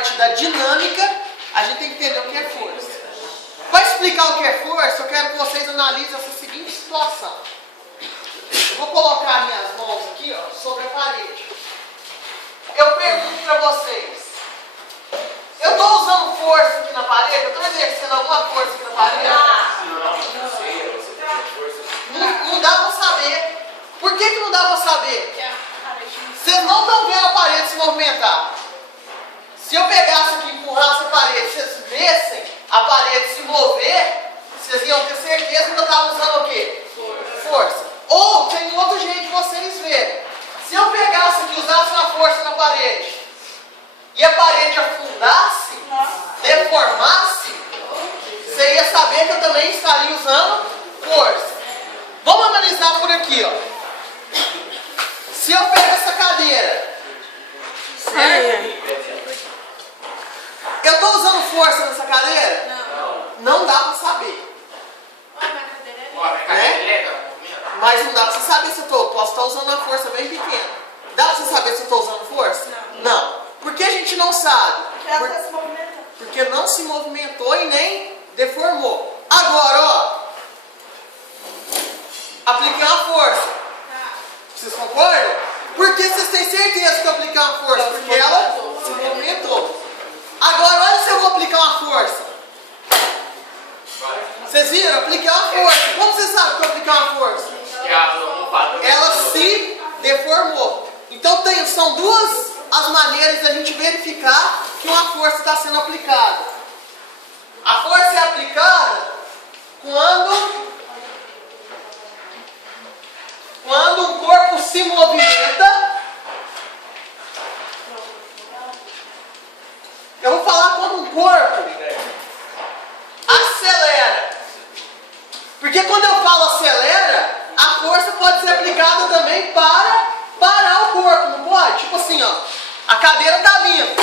parte da dinâmica, a gente tem que entender o que é força. Para explicar o que é força, eu quero que vocês analisem essa seguinte situação. Eu vou colocar minhas mãos aqui, ó, sobre a parede. Eu pergunto para vocês, eu estou usando força aqui na parede? Eu estou exercendo alguma força aqui na parede? Não dá para saber. Por que não dá para saber? Vocês não estão vendo a parede se movimentar. Se eu pegasse aqui e empurrasse a parede, vocês vissem a parede se mover, vocês iam ter certeza que eu estava usando o quê? Força. Ou tem outro jeito de vocês verem. Se eu pegasse aqui e usasse uma força na parede, e a parede afundasse, deformasse, você ia saber que eu também estaria usando força. Vamos analisar por aqui, ó. Se eu pego essa cadeira, certo? Eu estou usando força nessa cadeira? Não dá para saber. Mas não dá para você saber se eu posso estar usando uma força bem pequena. Dá para você saber se eu estou usando força? Não. Por que a gente não sabe? Porque não se movimentou e nem deformou. Agora, ó, apliquei uma força. Vocês concordam? Por que vocês têm certeza que eu apliquei uma força? Porque ela se movimentou. Agora, olha se eu vou aplicar uma força. Vocês viram? Eu apliquei uma força. Como você sabe que eu apliquei uma força? Ela se deformou. Então são duas as maneiras da gente verificar que uma força está sendo aplicada. A força é aplicada quando um corpo se movimenta. Eu vou falar quando um corpo acelera. Porque quando eu falo acelera, a força pode ser aplicada também para parar o corpo, não pode? Tipo assim, ó, a cadeira está vindo.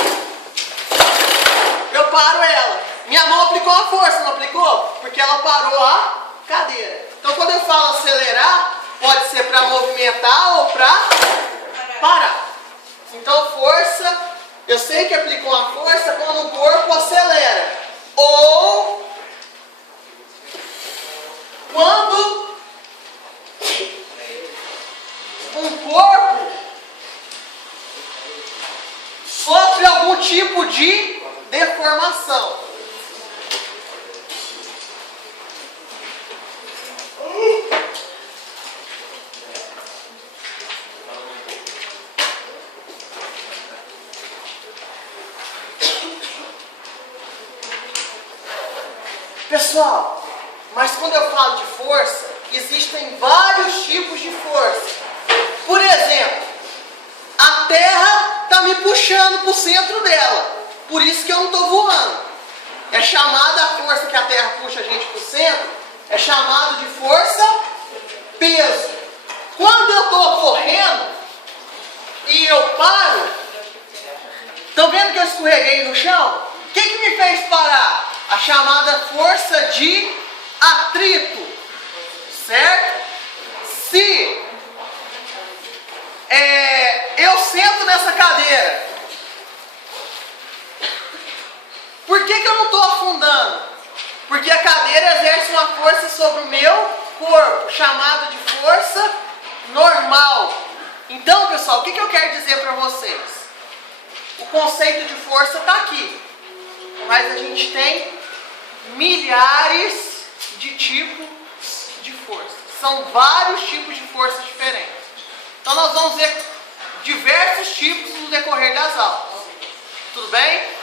Eu paro ela. Minha mão aplicou uma força, não aplicou? Porque ela parou a cadeira. Então quando eu falo acelerar, pode ser para movimentar ou para parar. Então força, eu sei que aplicou uma força quando o corpo acelera. Ou quando um corpo sofre algum tipo de deformação. Pessoal, mas quando eu falo de força, existem vários tipos de força. Por exemplo, a Terra está me puxando para o centro dela. Por isso que eu não estou voando. É chamada a força que a Terra puxa a gente para o centro, é chamado de força peso. Quando eu estou correndo e eu paro, estão vendo que eu escorreguei no chão? O que me fez parar? A chamada força de atrito, certo? Se eu sento nessa cadeira, por que eu não estou afundando? Porque a cadeira exerce uma força sobre o meu corpo, chamada de força normal. Então, pessoal, o que eu quero dizer para vocês? O conceito de força está aqui, mas a gente tem milhares de tipos de força. São vários tipos de forças diferentes. Então nós vamos ver diversos tipos no decorrer das aulas. Tudo bem?